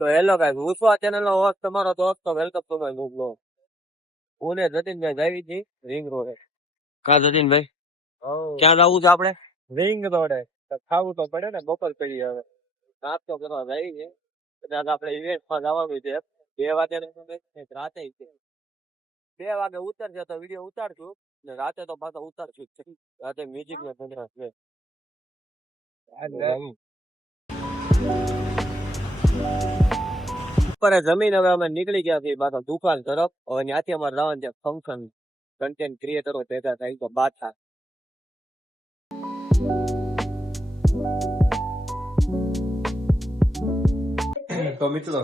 તો hello guys, હું છું આ ચેનલનો હોસ્ટ તમારો દોસ્ત. તો welcome to my new blog. હું ને જતીનભાઈ જાવી છી રિંગ રોડે. કા જતીનભાઈ, ક્યાં જવું છે આપણે? રિંગ રોડે. તો ખાવું તો પડે ને, બપોર કરી હવે નાસ્તો કરવા જાય છે. કદાચ આપણે ઇવેન્ટમાં જવાનું છે 2 વાગે રાતે છે. 2 વાગે ઉતરશે તો વિડીયો ઉતારશું ને રાતે તો પાછો ઉતારશું જ. રાતે મ્યુઝિક નો પ્રોગ્રામ છે. બપોરે જમીન હવે અમે નીકળી ગયા છીએ પાછા દુકાન તરફ. હવે ત્યાંથી અમારે જવાનું છે ફંક્શન. કન્ટેન્ટ ક્રિએટરો ભેગા થાય તો બાથા. તો મિત્રો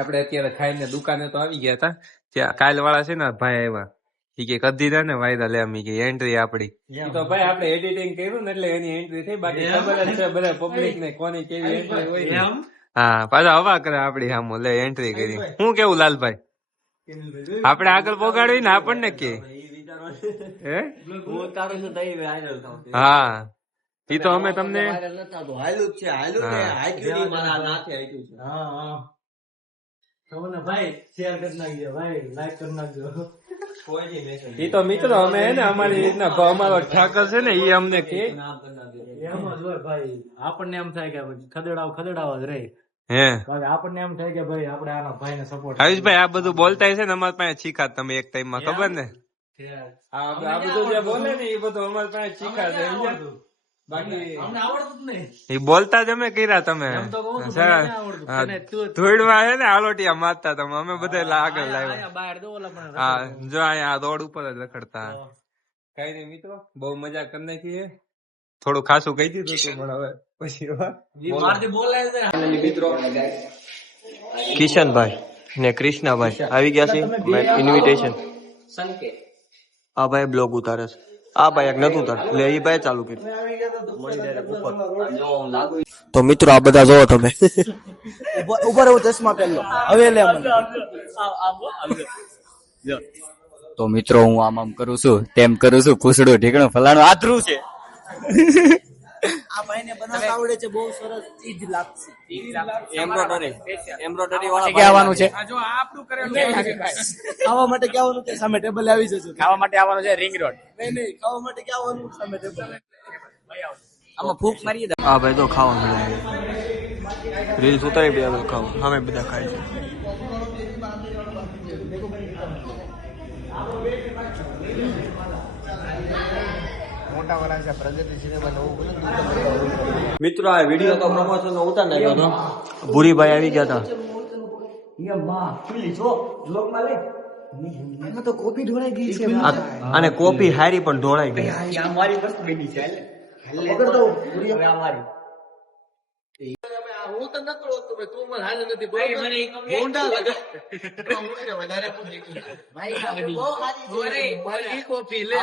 આપણે અત્યારે ખાઈને દુકાને તો આવી ગયા હતા. ત્યાં કાલ વાળા છે ને ભાઈ આવ્યા, ઈ કે કદી ને વાયદા લે અમી કે એન્ટ્રી આપડી. તો ભાઈ આપણે એડિટિંગ કર્યું ને એટલે એની એન્ટ્રી થઈ. બાકી ખબર જ છે બધા પબ્લિક ને કોની કેવી એન્ટ્રી હોય. હા, પાછા હવા કરે આપડી સામુ લે એન્ટ્રી કરી. હું કેવું લાલભાઈ, આપણે આગળ પોગાડવી ને આપણને કે હે? હા, ઈ તો અમે તમને ઈ તો મિત્રો અમે હે ને અમારી રીતના અમારો ઠાકર છે ને ઈ અમને કે આપણને એમ થાય કે ખદડાવ જ રહે. હે આપણને એમ થાય કે ભાઈ આપણે આના ભાઈને સપોર્ટ. આયુષભાઈ આ બધું બોલતા છે ને અમારી પાસે શીખા તમે એક ટાઈમ માં, ખબર ને? આ બધું જે બોલે ને એ બધું અમારી પાસે શીખા છે. બાકી અમને આવડતું જ નહીં. એ બોલતા જ અમે કર્યા. તમે ધોઈડવા હે ને આલોટિયા મારતા તમે, અમે બધા આગળ લાવ્યા. હા, જો અહીંયા રોડ ઉપર જ રખડતા. કઈ નઈ મિત્રો, બહુ મજા કરી નાખી. થોડું ખાસું કહી દીધું હતું પણ હવે પછી મિત્રો કિશનભાઈ ને કૃષ્ણાભાઈ આવી ગયા છે ઇન્વિટેશન. આ ભાઈ બ્લોગ ઉતારે છે. આ ભાઈ એક નતું ઉતાર એટલે એ ભાઈ ચાલુ કર્યું. તો મિત્રો આ બધા જોવો તમે ઉપર હું ચશ્મા પહેરલો હવે લે તો મિત્રો હું આમ કરું છું તેમ કરું છું, ખુસડું ઢીકણું ફલાણું આધરું છે. આ ભાઈને બનાવતા આવડે છે, બહુ સરસ ચીજ લાગશે. એમ્બ્રોઇડરી વાળા આવવાનું છે ખાવા માટે ક્યાં આવવાનું? સામે ટેબલ આવી જશે. ખાવા માટે આવવાનું છે રિંગ રોડ. નહીં ખાવા માટે ક્યાં આવવાનું? સામે ટેબલ. આમાં ફૂક મારી દે. હા ભાઈ તો ખાવા મળે. રીલ્સ ઉતારી બધા ખાવા. અમે બધા ખાય છે. મિત્રો આ વિડીયો તો પ્રમોશન ઉતાર નાખ્યો હતો. ભૂરીભાઈ આવી ગયા હતા. અને કોપી હારી પણ ઢોળાઈ ગઈ. હું તો નતો ઓળખતો ભાઈ, તું મને હાલ નથી કોફી લે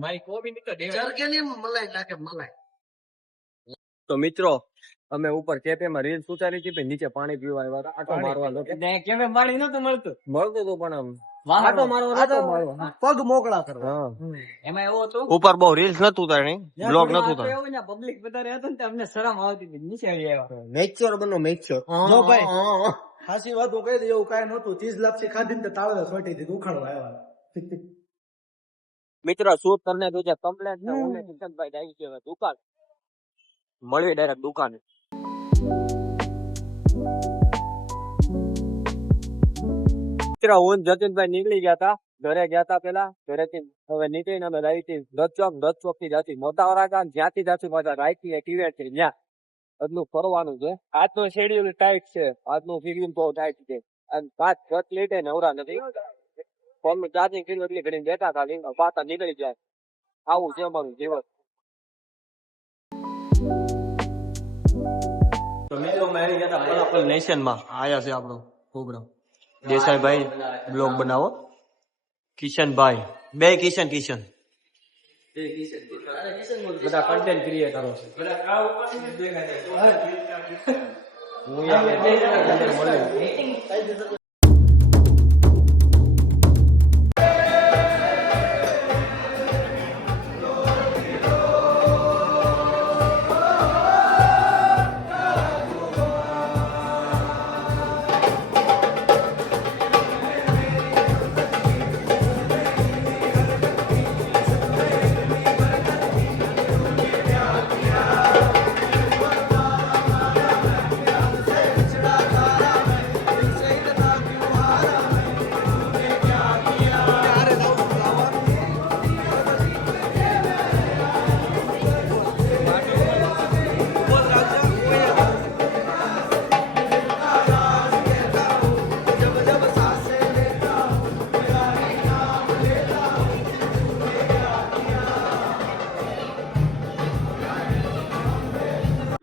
મારી કોફી ની મલાઈ નાખે મલાઈ. તો મિત્રો અમે ઉપર કેફે માં રીલ્સ ઉતારી હતી, નીચે પાણી પીવા આવ્યા હતા. આટો મારવા પાણી નતું મળતું. મળતું હતું પણ આટો મારવા પગ મોકળા કરવા. એમાં એવું હતું ઉપર બહુ રીલ્સ નતું ઉતારી, બ્લોગ નતું ઉતારી. એવું ને પબ્લિક વધારે હતું ને અમને શરમ આવતી હતી, નીચે આવી આવ્યા. મેચ્યોર બનો મેચ્યોર. જો ભાઈ હાસી વાત હું કહી દઉં, એવું કઈ નતું. 30 લાપસી ખાધી ને તાળવે છોટી દીધી, ઉખાડવા આવ્યા. મિત્રો શૂટ કરને તું છે કમ્પ્લેટ ને હું ને કિશનભાઈ આવી ગયો દુકાન. મળવી ડાયરેક્ટ દુકાને. મિત્રો હું જતીનભાઈ નીકળી ગયા હતા, ઘરે ગયા હતા. પેલા ઘરેથી હવે નીકળીને અમે રાઈથી દસ ચોક થી જાતી મોટાવાળા હતા, જ્યાંથી જાતી પાછા રાઈથી એક ઇવેન્ટ છે ત્યાં એટલું ફરવાનું છે. આજનું શેડ્યુલ ટાઈટ છે, આજનું ફિલ્મ બહુ ટાઈટ છે. અને 5 ઘટ લેટે નવરા નથી. ફોન ચાર્જિંગ કર્યું એટલી ઘડી બેઠા ખાલી, પાછા નીકળી જાય. આવું છે અમારું જીવન. તો મિત્રો મેં આવી ગયા હતા ફલાફલ નેશન માં. આયા છે આપણો પ્રોગ્રામ. દેસાઈભાઈ બ્લોગ બનાવો. કિશનભાઈ બે કિશન બધા કન્ટેન્ટ ક્રિએટરો છે.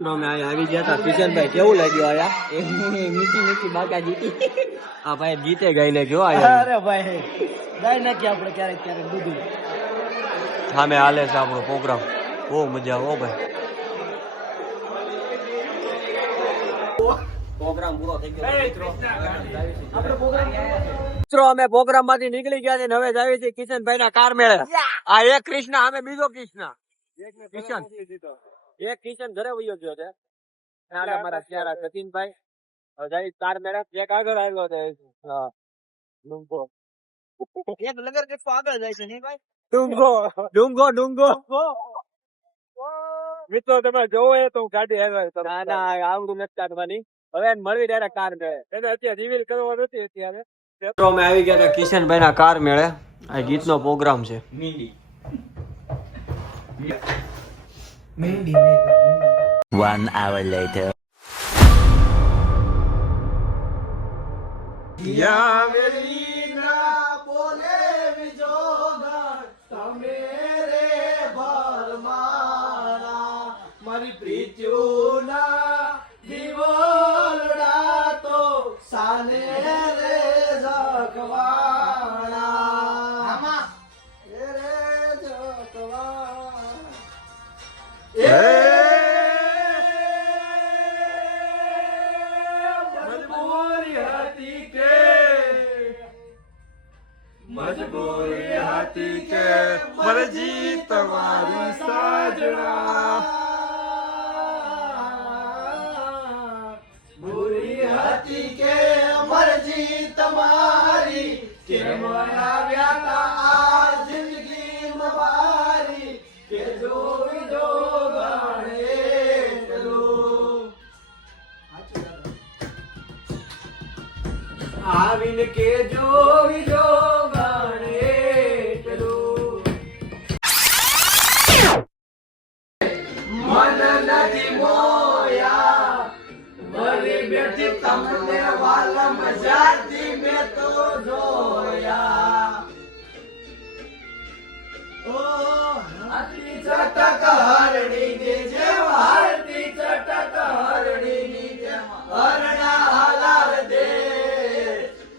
મિત્રો અમે અહીંયા આવી ગયા હતા. કિશનભાઈ કેવું લાગ્યું આયા? મીઠી મીઠી બાકા જીતી. આ ભાઈ જીતે ગાઈને ગયો આયા. અરે ભાઈ ગાય નાખી આપણે ક્યારેક ક્યારેક દૂધ. સામે હાલે છે આપણો પ્રોગ્રામ. બહુ મજા આવે હો ભાઈ. પ્રોગ્રામ પૂરો થઈ ગયો મિત્રો. અમે પ્રોગ્રામ માંથી નીકળી ગયા છે ને હવે જાવી છે કિશનભાઈ ના કાર મેળે. આ એક કૃષ્ણ અમે બીજો કૃષ્ણ. કિશન એક કિશન ઘરે વયો ગયો છે. અને મારા પ્યારા સચિનભાઈ હવે જાવી કાર મેળે. એક આગળ આવ્યો છે. હા ડુંગો એક લગર કેટલો આગળ જાય છે નહીં ભાઈ? ડુંગો ડુંગો ડુંગો. મિત્રો તમે જોવો એ તો હું ગાડી આવ્યો. ના ના આવડું નથી કાઢવાની. હવે એને મળવી ડાયરેક્ટ કાર મેળે. એને અત્યારે રિવીલ કરવા નથી અત્યારે. મિત્રો અમે આવી ગયા હતા કિશનભાઈ ના કાર મેળે. આ ગીત નો પ્રોગ્રામ છે. મહેંદી 1 hour later. બોલે વિજોગા તમે રે ભરમારા મારી પ્રીત્યુના દિવોલડા તો સાને રે જખવાણા એ રે જખવાણા મજબૂરી હતી કે મરજી તમારી સાજણા બુરી હતી કે મરજી તમારી કેમ આવ્યા તા આ જિંદગી મારી કે જોઈ જો ગાણે આવીને કે જોઈ જો ગાણે પેલું મન નથી મોયા મરી બેઠી તમને વાલમ જાતી મેં તો જોયા ઓ હાથી ચટક હરણી ની જેમ હાથી ચટક હરણી ની જેમ હરણા હાલાર દે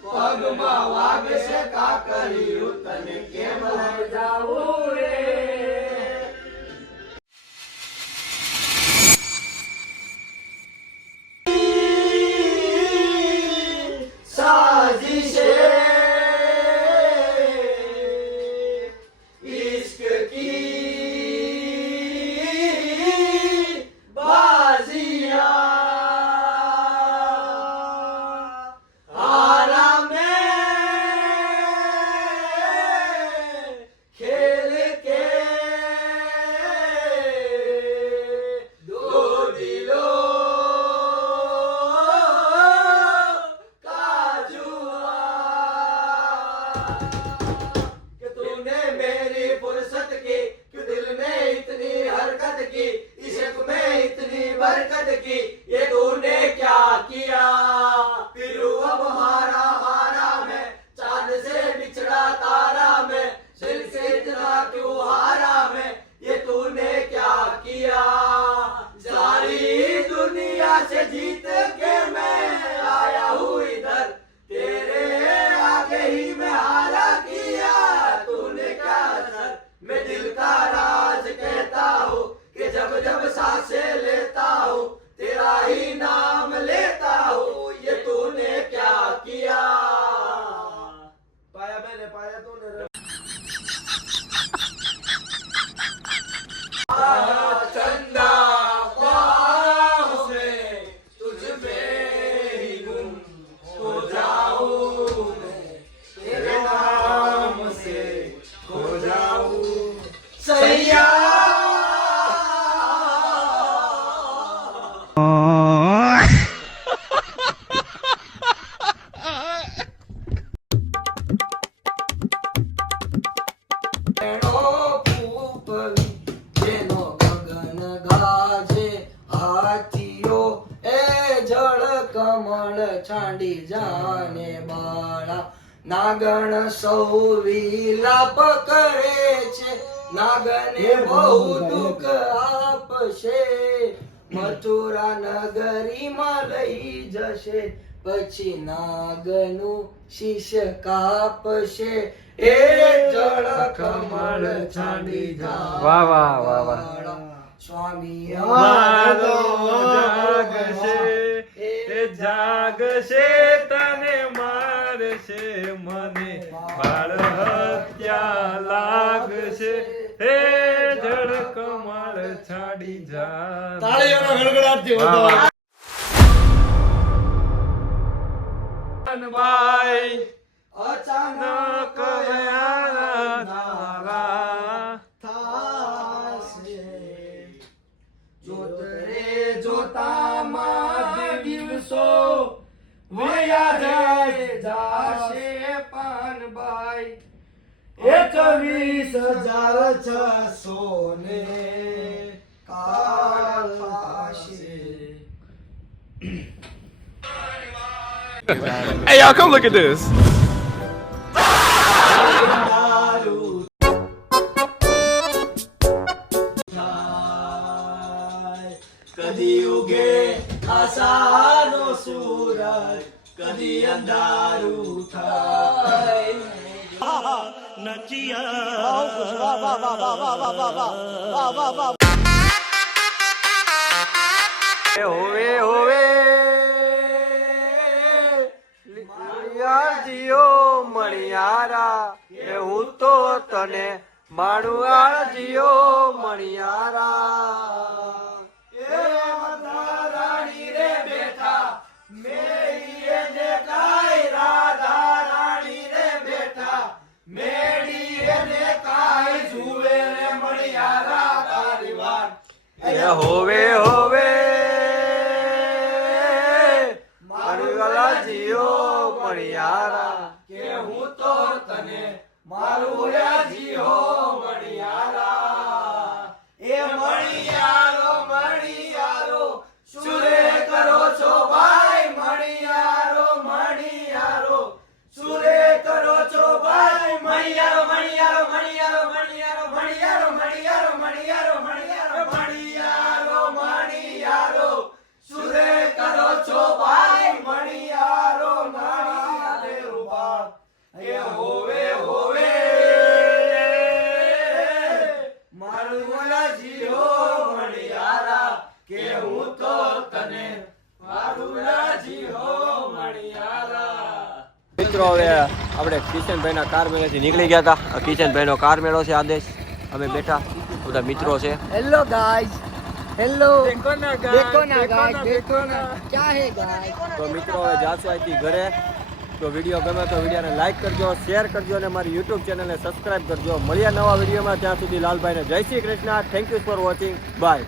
પગમાં વાગશે કાકરિયું તને કેમ લઈ જાવું રે સાજીશે ઇશ્ક કી બાજીયા खेल के दो दिलों का जुआ कि तूने मेरी फुर्सत की क्यों दिल में इतनी हरकत की इश्क में इतनी बरकत की ये तूने क्या किया फिर अब हारा हारा मैं चांद से बिछड़ा तारा मैं दिल से इतना क्यों हारा मैं ये तूने क्या किया सारी दुनिया से जीत के मैं आया हूँ इधर तेरे आगे ही मैं हारा किया तूने क्या असर मैं दिल का राज कहता हूँ कि जब जब सांसें लेता हूँ तेरा ही नाम लेता हूँ ये तूने क्या किया पाया मैंने पाया तूने चंदा ख्वाब से तुझ में ही गुम हो जाऊं मैं तेरे नाम से खो जाऊं सैया છાંડી જાને બાળા નાગણ સૌ વિલાપ કરે છે નાગને બહુ દુઃખ આપશે મથુરા નગરીમાં લઈ જશે પછી નાગનું શીશ કાપશે એ જળ કમળ છાંડી વાહ વાહ વાહ વાહ સ્વામી મારો જાગશે એ જાગશે તને મારશે મને બાળ હત્યા લાગશે હે જળ કમળ છાડી જા તાળીઓનો ગડગડાટથી વાહ, વાહ. ભાઈ અચાનક નારા થાશે જોત રે જોતામાં દિવસો વયા જાય જાશે પાનબાઈ 21,600 ને કાળ થાશે. Hey y'all, come look at this. કદી ઉગે આશાનો સૂરજ કદી અંધારું થાય હોવે હોવે જીઓ મણિયારા એ હું તો તને માણું જીઓ મણિયારા એ બધા રાણી રે બેઠા મેળીએ ને કાય રાધા રાણી રે બેઠા મેળીએ ને કાય જુએ રે મણિયારા તારી વાત એ હોવે હોવે મારું જીઓ મણિયારા કે હું તો તને મારું જીઓ મણિયારા એ મણિયારો મણિયારો સુરે કરો છો ભાઈ મણિયારો મણિયારો સુરે કરો છો ભાઈ મણિયારો મણિયારો મણિયારો મણિયારો મણિયારો મણિયારો મણિયારો મણિયારો મણિયારો મણિયારો સુરે કરો છો ભાઈ મણિયારો મણિયારો બાપ એ હોવે હોવે મારું જીઓ મણિયારા કે હું તો તને મારું જીઓ મણિયારા. મિત્રો હવે આપણે કિશનભાઈ ના કાર મેળેથી નીકળી ગયા હતા. કિશનભાઈ નો કાર મેળો છે આદેશ. અમે બેઠા બધા મિત્રો છે. હેલો ગાઈસ હેલો देखो ना देखो ना गाइस देखो ना क्या है गाइस તો મિત્રો હવે જાશું અહીંથી ઘરે. તો વિડીયો ગમે તો વિડીયોને લાઈક કરજો, શેર કરજો અને મારી યુટ્યુબ ચેનલને સબસ્ક્રાઇબ કરજો. મળ્યા નવા વિડીયોમાં. ત્યાં સુધી લાલભાઈને જય Shri Krishna. Thank you for watching. By.